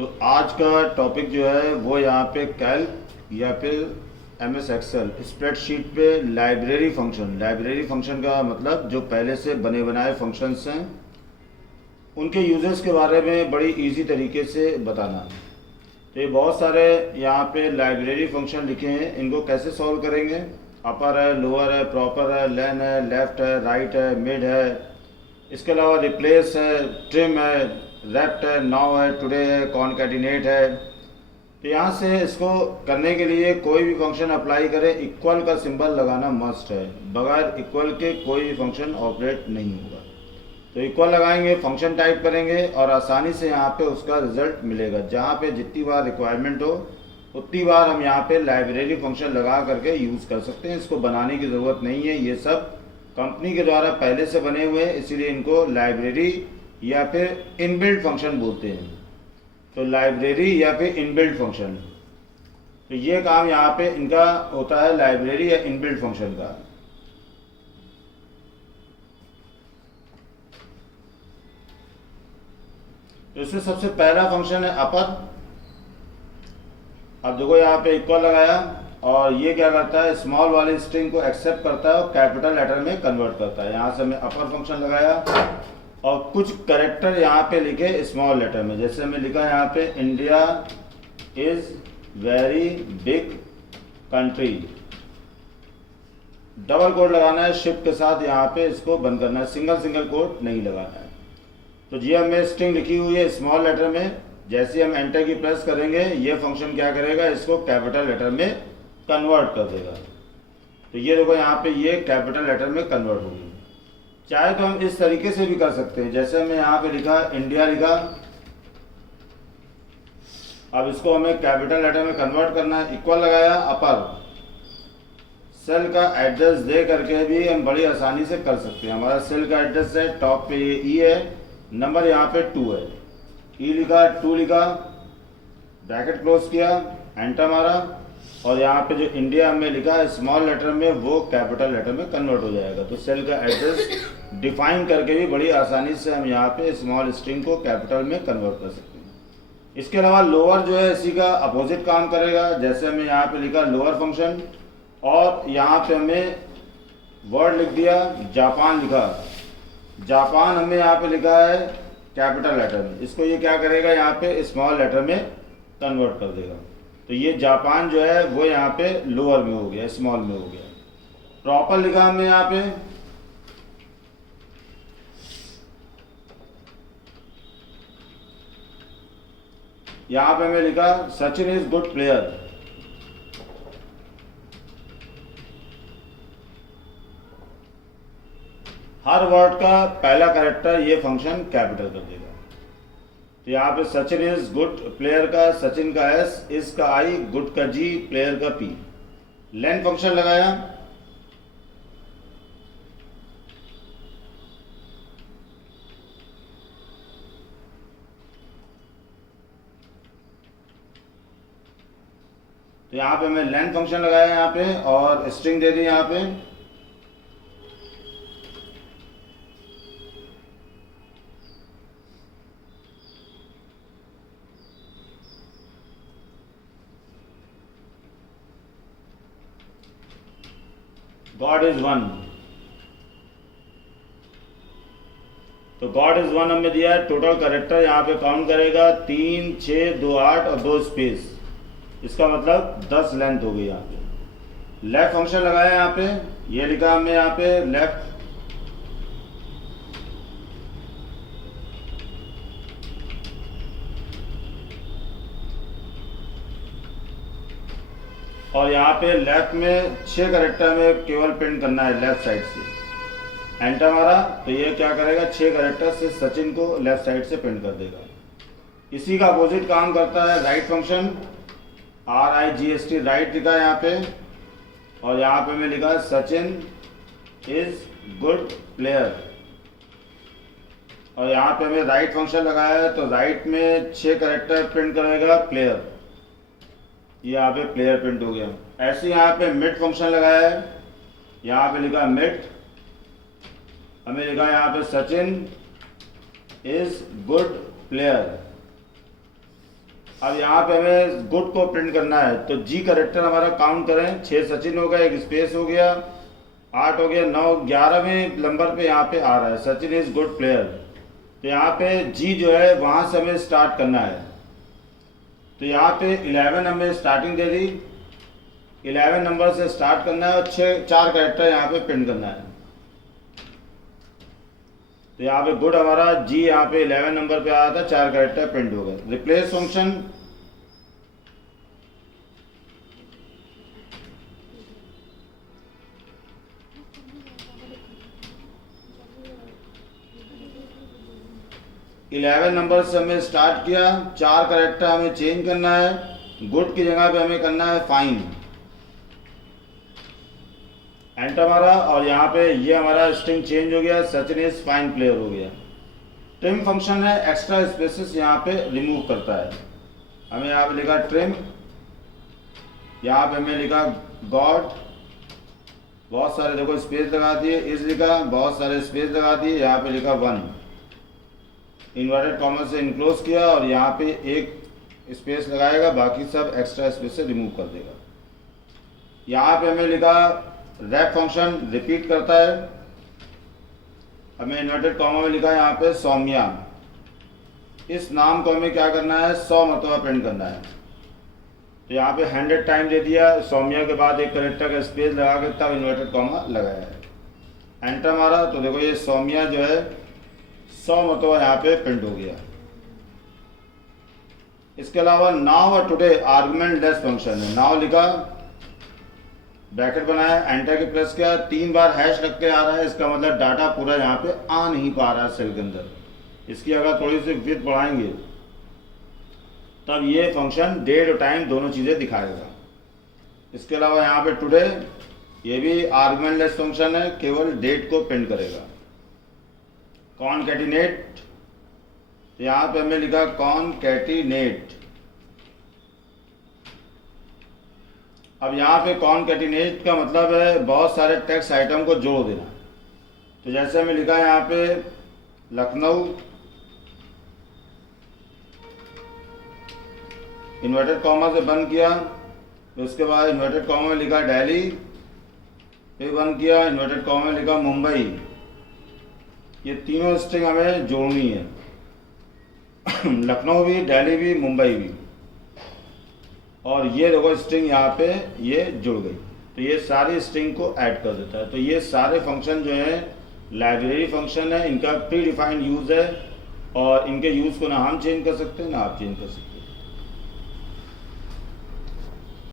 तो आज का टॉपिक जो है वो यहाँ पे कैल्क या फिर एमएस एक्सेल स्प्रेडशीट पे लाइब्रेरी फंक्शन का मतलब जो पहले से बने बनाए फंक्शंस हैं उनके यूजर्स के बारे में बड़ी इजी तरीके से बताना। तो ये बहुत सारे यहाँ पे लाइब्रेरी फंक्शन लिखे हैं, इनको कैसे सॉल्व करेंगे। अपर है, लोअर है, प्रॉपर है, लेन है, लेफ्ट है, राइट है, मिड है, इसके अलावा रिप्लेस है, ट्रिम है, रेप्ट है, नाउ है, टुडे है, कॉनकैटिनेट है। तो यहाँ से इसको करने के लिए कोई भी फंक्शन अप्लाई करें, इक्वल का सिंबल लगाना मस्ट है। बगैर इक्वल के कोई भी फंक्शन ऑपरेट नहीं होगा। तो इक्वल लगाएंगे, फंक्शन टाइप करेंगे और आसानी से यहाँ पे उसका रिजल्ट मिलेगा। जहाँ पे जितनी बार रिक्वायरमेंट हो उतनी बार हम यहाँ पे लाइब्रेरी फंक्शन लगा करके यूज़ कर सकते हैं। इसको बनाने की ज़रूरत नहीं है, ये सब कंपनी के द्वारा पहले से बने हुए हैं, इसीलिए इनको लाइब्रेरी या फिर इनबिल्ट फंक्शन बोलते हैं। तो लाइब्रेरी या फिर इनबिल्ट फंक्शन, तो ये काम यहाँ पे इनका होता है, लाइब्रेरी या इनबिल्ट फंक्शन का। तो इसमें सबसे पहला फंक्शन है अपर। अब देखो यहाँ पे इक्वल लगाया और ये क्या करता है, स्मॉल वाली स्ट्रिंग को एक्सेप्ट करता है और कैपिटल लेटर में कन्वर्ट करता है। यहाँ से हमने अपर फंक्शन लगाया और कुछ करेक्टर यहाँ पे लिखे स्मॉल लेटर में। जैसे हमने लिखा यहाँ पे India is very big country, double quote लगाना है, शिफ्ट के साथ यहाँ पे इसको बंद करना है, सिंगल कोट नहीं लगाना है। तो जी हमें स्ट्रिंग लिखी हुई है स्मॉल लेटर में, जैसे हम एंटर की प्रेस करेंगे ये फंक्शन क्या करेगा, इसको कैपिटल लेटर में कन्वर्ट कर देगा। तो ये देखो यहाँ पे ये कैपिटल लेटर में कन्वर्ट होगी। चाहे तो हम इस तरीके से भी कर सकते हैं, जैसे हमने यहाँ पे लिखा इंडिया लिखा, अब इसको हमें कैपिटल लेटर में कन्वर्ट करना है, इक्वल लगाया, अपर सेल का एड्रेस दे करके भी हम बड़ी आसानी से कर सकते हैं। हमारा सेल का एड्रेस है, टॉप पे ये ई है, नंबर यहाँ पे 2 है, ई लिखा, 2 लिखा, ब्रैकेट क्लोज किया, एंटर मारा और यहाँ पे जो इंडिया में लिखा है स्मॉल लेटर में वो कैपिटल लेटर में कन्वर्ट हो जाएगा। तो सेल का एड्रेस डिफाइन करके भी बड़ी आसानी से हम यहाँ पे स्मॉल स्ट्रिंग को कैपिटल में कन्वर्ट कर सकते हैं। इसके अलावा लोअर जो है इसी का अपोजिट काम करेगा। जैसे हमने यहाँ पे लिखा लोअर फंक्शन और यहाँ पे हमने वर्ड लिख दिया जापान लिखा, जापान हमने यहाँ पे लिखा है कैपिटल लेटर में, इसको ये क्या करेगा यहाँ पे स्मॉल लेटर में कन्वर्ट कर देगा। तो ये जापान जो है वो यहाँ पे लोअर में हो गया, स्मॉल में हो गया। प्रॉपर लिखा हमने यहाँ पे, यहाँ पे हमें लिखा Sachin is good player, her word का पहला कैरेक्टर ये फंक्शन कैपिटल कर देगा। तो यहाँ पे सचिन इज गुड प्लेयर का सचिन का एस, इस का आई, गुड का जी, प्लेयर का पी। लेन फंक्शन लगाया, तो यहाँ पे मैं लेन फंक्शन लगाया यहाँ पे और स्ट्रिंग दे दी यहाँ पे। गॉड इज वन, तो गॉड इज वन हमने दिया है। टोटल कैरेक्टर यहाँ पे काउंट करेगा 3, 6, 2, 8 और 2 स्पेस, इसका मतलब 10 लेंथ हो गई। यहाँ पे लेफ्ट फंक्शन लगाया, यहाँ पे ये लिखा हमने यहाँ पे लेफ्ट, और यहाँ पे लेफ्ट में 6 कैरेक्टर में केवल प्रिंट करना है लेफ्ट साइड से। एंटर मारा तो ये क्या करेगा, 6 कैरेक्टर से सचिन को लेफ्ट साइड से प्रिंट कर देगा। इसी का अपोजिट काम करता है राइट फंक्शन, RIGST राइट लिखा है यहाँ पे और यहाँ पे मैं लिखा सचिन इज गुड प्लेयर और यहाँ पे हमें राइट फंक्शन लगाया है। तो राइट में 6 कैरेक्टर प्रिंट करेगा प्लेयर, यहाँ पे प्लेयर प्रिंट हो गया। ऐसे यहाँ पे मिड फंक्शन लगाया है, यहाँ पे लिखा मिड, हमें लिखा है यहाँ पे सचिन इज गुड प्लेयर अब यहाँ पे हमें गुड को प्रिंट करना है, तो जी करेक्टर हमारा काउंट करें, 6 सचिन हो गया, एक स्पेस हो गया, 8 हो गया, 9, 11वें नंबर पे यहाँ पे आ रहा है सचिन इज गुड प्लेयर। तो यहाँ पे जी जो है वहाँ से हमें स्टार्ट करना है। तो यहाँ पे 11 हमें स्टार्टिंग दे दी, 11 नंबर से स्टार्ट करना है और 4 कैरेक्टर यहाँ पे प्रिंट करना है। तो यहाँ पे गुड हमारा जी यहाँ पे 11 नंबर पे आया था, 4 कैरेक्टर प्रिंट हो गए। रिप्लेस फंक्शन, इलेवन नंबर से हमें स्टार्ट किया, 4 कैरेक्टर हमें चेंज करना है, गुड की जगह पे हमें करना है फाइन, एंटर मारा और यहाँ पे ये हमारा स्ट्रिंग चेंज हो गया, सचिन इज फाइन प्लेयर हो गया। ट्रिम फंक्शन है, एक्स्ट्रा स्पेसेस यहाँ पे रिमूव करता है। हमें यहाँ पे लिखा ट्रिम, यहाँ पे हमें लिखा गॉड, बहुत सारे देखो स्पेस लगा दिए, इज लिखा, बहुत सारे स्पेस लगा दिए, यहाँ पे लिखा 1, इन्वर्टेड कॉमा से इनक्लोज किया और यहाँ पे एक स्पेस लगाएगा, बाकी सब एक्स्ट्रा स्पेस से रिमूव कर देगा। यहाँ पे हमें लिखा रैप फंक्शन रिपीट करता है, हमें इन्वर्टेड कॉमा में लिखा है यहाँ पे सौम्या, इस नाम को हमें क्या करना है 100 मरतबा प्रिंट करना है। तो यहाँ पे 100 टाइम दे दिया, सौम्या के बाद एक करेक्टर का स्पेस लगा के तब इन्वर्टेड कॉमा लगाया है, एंटर मारा तो देखो ये सौम्या जो है 100 मरतबा यहाँ पे प्रिंट हो गया। इसके अलावा नाउ और टुडे आर्गुमेंट लेस फंक्शन है, नाउ लिखा, ब्रैकेट बनाया, एंटर के प्रेस किया, 3 बार हैश रख के आ रहा है, इसका मतलब डाटा पूरा यहाँ पे आ नहीं पा रहा है सेल के अंदर। इसकी अगर थोड़ी सी विड्थ बढ़ाएंगे तब ये फंक्शन डेट और टाइम दोनों चीज़ें दिखाएगा। इसके अलावा यहाँ पे टुडे, ये भी आर्गुमेंट लेस फंक्शन है, केवल डेट को प्रिंट करेगा। कॉनकैटिनेट, यहाँ पे हमें लिखा कॉनकैटिनेट, अब यहाँ पे कॉनकैटिनेट का मतलब है बहुत सारे टेक्स्ट आइटम को जोड़ देना। तो जैसे हमें लिखा है यहाँ पे लखनऊ, इन्वर्टेड कॉमा से बंद किया, तो उसके बाद इन्वर्टेड कॉमा में लिखा दिल्ली, फिर बंद किया, इन्वर्टेड कॉमा में लिखा मुंबई। ये तीनों स्ट्रिंग हमें जोड़नी है लखनऊ भी, दिल्ली भी, मुंबई भी, और ये देखो स्ट्रिंग यहाँ पे ये जुड़ गई, तो ये सारी स्ट्रिंग को ऐड कर देता है। तो ये सारे फंक्शन जो है लाइब्रेरी फंक्शन है, इनका प्री डिफाइंड यूज़ है और इनके यूज़ को ना हम चेंज कर सकते हैं ना आप चेंज कर सकते हैं।